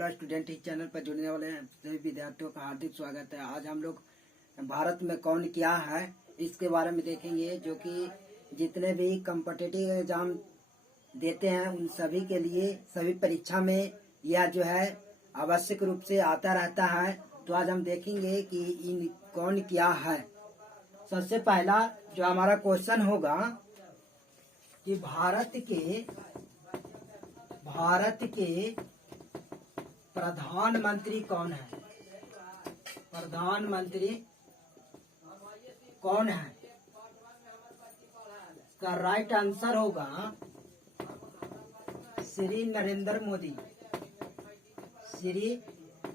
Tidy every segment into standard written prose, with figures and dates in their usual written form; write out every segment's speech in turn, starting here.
Hello student, इस channel पर जुड़ने वाले हैं सभी विद्यार्थियों का हार्दिक स्वागत है। आज हम लोग भारत में कौन क्या है इसके बारे में देखेंगे, जो कि जितने भी कॉम्पिटिटिव एग्जाम देते हैं उन सभी के लिए सभी परीक्षा में यह जो है आवश्यक रूप से आता रहता है। तो आज हम देखेंगे कि इन कौन क्या है। सबसे पहला जो हमारा क्वेश्चन होगा कि भारत के प्रधानमंत्री कौन है। प्रधानमंत्री कौन है? इसका राइट आंसर होगा श्री नरेंद्र मोदी। श्री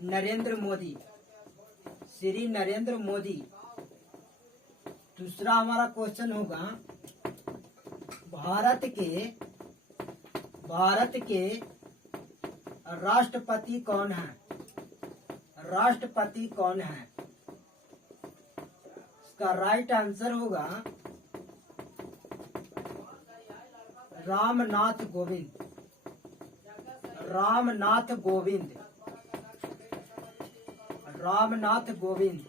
नरेंद्र मोदी। श्री नरेंद्र मोदी। दूसरा हमारा क्वेश्चन होगा भारत के राष्ट्रपति कौन है। राष्ट्रपति कौन है? इसका राइट आंसर होगा रामनाथ कोविंद। रामनाथ कोविंद। रामनाथ कोविंद।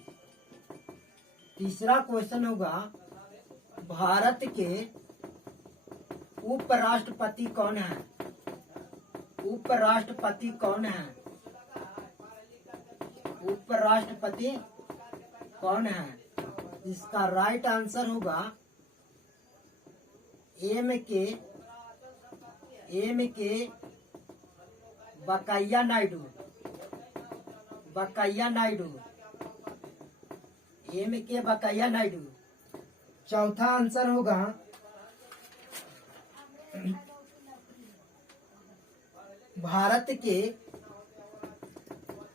तीसरा क्वेश्चन होगा भारत के उपराष्ट्रपति कौन है। उपराष्ट्रपति कौन है? उपराष्ट्रपति कौन है? इसका राइट आंसर होगा एम के वेंकैया नायडू। वेंकैया नायडू। एम के वेंकैया नायडू। चौथा आंसर होगा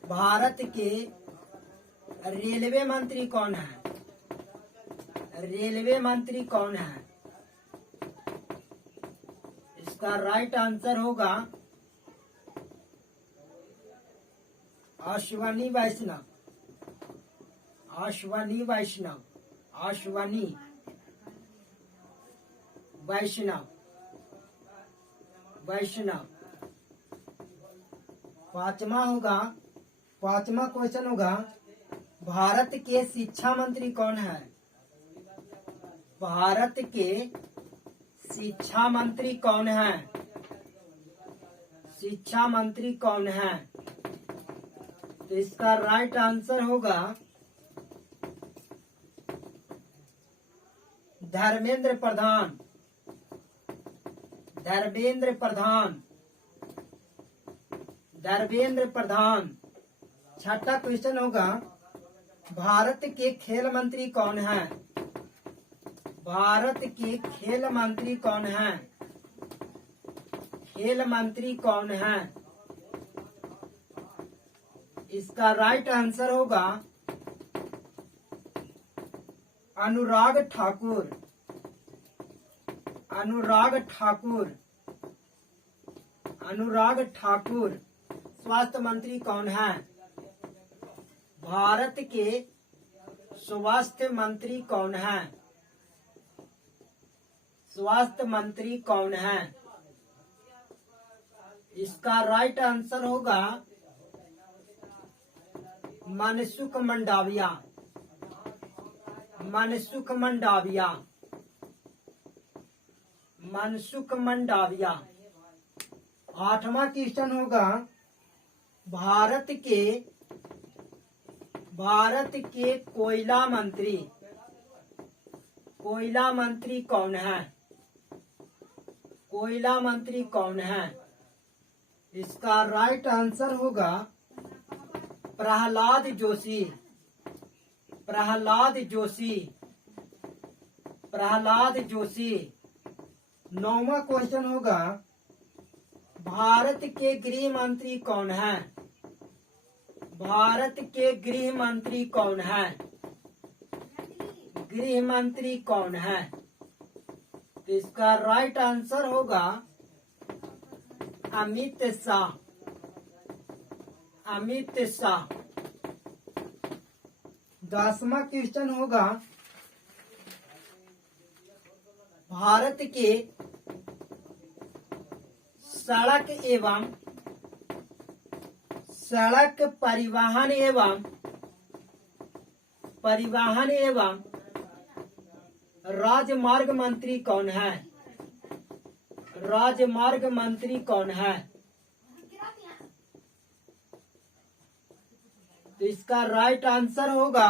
भारत के रेलवे मंत्री कौन है। रेलवे मंत्री कौन है? इसका राइट आंसर होगा अश्वनी वैष्णव। अश्वनी वैष्णव। अश्वनी वैष्णव। वैष्णव। पांचवा क्वेश्चन होगा भारत के शिक्षा मंत्री कौन है। भारत के शिक्षा मंत्री कौन है? शिक्षा मंत्री कौन है? तो इसका राइट आंसर होगा धर्मेंद्र प्रधान। धर्मेंद्र प्रधान। धर्मेंद्र प्रधान। छठा क्वेश्चन होगा भारत के खेल मंत्री कौन है। भारत के खेल मंत्री कौन है? खेल मंत्री कौन है? इसका राइट आंसर होगा अनुराग ठाकुर। अनुराग ठाकुर। अनुराग ठाकुर। स्वास्थ्य मंत्री कौन है? भारत के स्वास्थ्य मंत्री कौन है? स्वास्थ्य मंत्री कौन है? इसका राइट आंसर होगा मनसुख मंडाविया। मनसुख मंडाविया। मनसुख मंडाविया। आठवां क्वेश्चन होगा भारत के कोयला मंत्री। कोयला मंत्री कौन है? कोयला मंत्री कौन है? इसका राइट आंसर होगा प्रहलाद जोशी। प्रहलाद जोशी। प्रहलाद जोशी। नौवां क्वेश्चन होगा भारत के गृह मंत्री कौन है। भारत के गृह मंत्री कौन है? गृह मंत्री कौन है? तो इसका राइट आंसर होगा अमित शाह। अमित शाह। 10वां क्वेश्चन होगा भारत के सड़क एवं सड़क परिवहन एवं राजमार्ग मंत्री कौन है? राजमार्ग मंत्री कौन है? तो इसका राइट आंसर होगा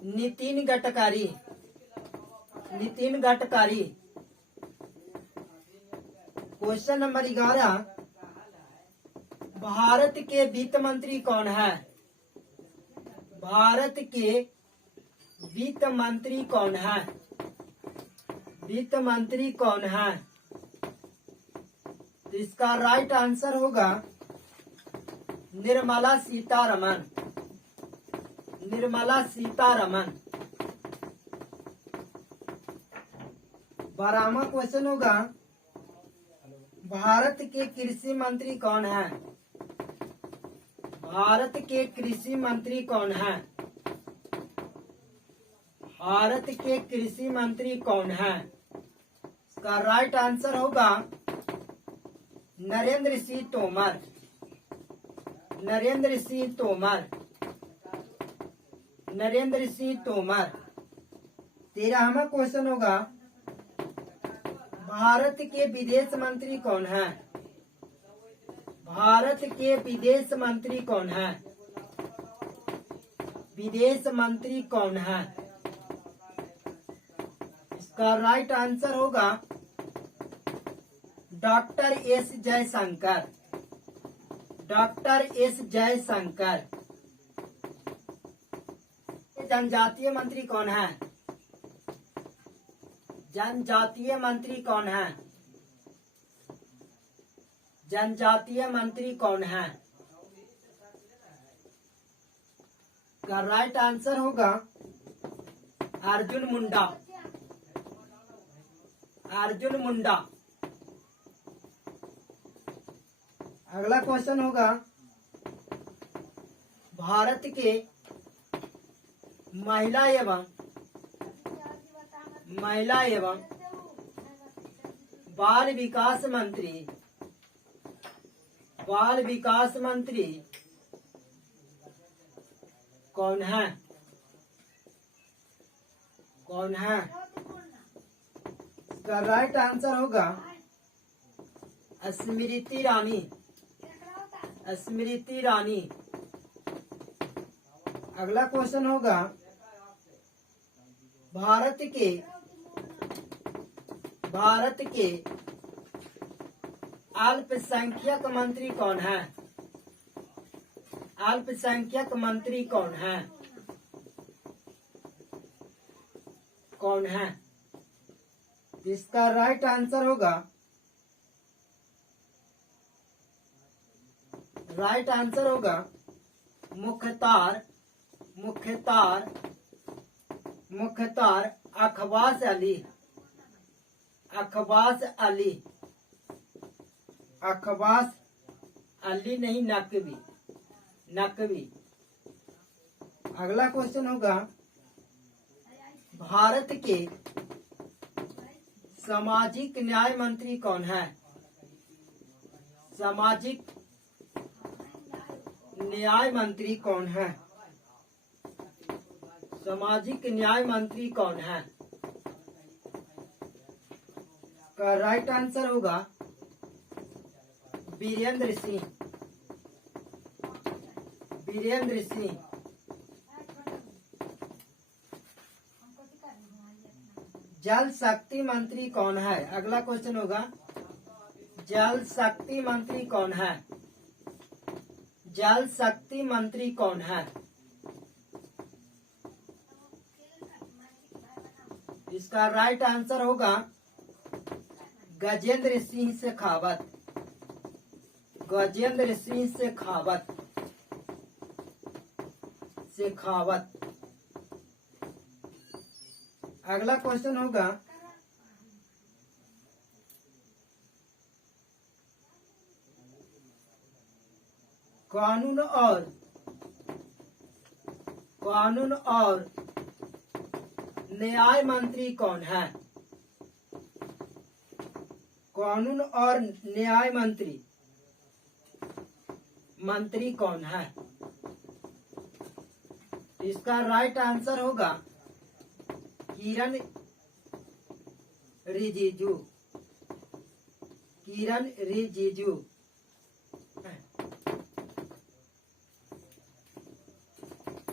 नितिन गडकरी। क्वेश्चन नंबर 11, भारत के वित्त मंत्री कौन है? भारत के वित्त मंत्री कौन है? वित्त मंत्री कौन है? तो इसका राइट आंसर होगा निर्मला सीतारमन। 12वां क्वेश्चन होगा, भारत के कृषि मंत्री कौन है? भारत के कृषि मंत्री कौन है? भारत के कृषि मंत्री कौन है? इसका राइट आंसर होगा नरेंद्र सिंह तोमर। 13वां क्वेश्चन होगा, भारत के विदेश मंत्री कौन है? भारत के विदेश मंत्री कौन है? विदेश मंत्री कौन है? इसका राइट आंसर होगा डॉक्टर एस जयशंकर। जनजातीय मंत्री कौन है? जनजातीय मंत्री कौन है? जनजातीय मंत्री कौन है? का राइट आंसर होगा अर्जुन मुंडा। अगला क्वेश्चन होगा, भारत के महिला एवं बाल विकास मंत्री कौन है? इसका राइट आंसर होगा स्मृति ईरानी। अगला क्वेश्चन होगा, भारत के अल्पसंख्यक मंत्री कौन है? अल्पसंख्यक मंत्री कौन है? इसका राइट आंसर होगा मुख्तार अब्बास अली नहीं, नकवी। अगला क्वेश्चन होगा, भारत के सामाजिक न्याय मंत्री कौन है? सामाजिक न्याय मंत्री कौन है? सामाजिक न्याय मंत्री कौन है? का राइट आंसर होगा वीरेंद्र सिंह। जल शक्ति मंत्री कौन है? अगला क्वेश्चन होगा, जल शक्ति मंत्री कौन है? जल शक्ति मंत्री कौन है? इसका राइट आंसर होगा गजेंद्र सिंह शेखावत। अगला क्वेश्चन होगा, कानून और न्याय मंत्री कौन है? कानून और न्याय मंत्री मंत्री कौन है? इसका राइट आंसर होगा किरण रिजिजू। किरण रिजिजू।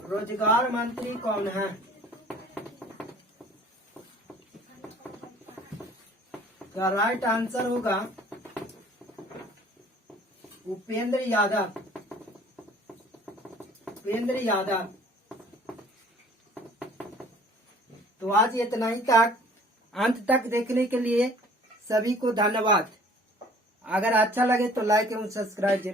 रोजगार मंत्री कौन है? का राइट आंसर होगा उपेंद्र यादव। उपेंद्र यादव। तो आज इतना ही तक। अंत तक देखने के लिए सभी को धन्यवाद। अगर अच्छा लगे तो लाइक एवं सब्सक्राइब जरूर।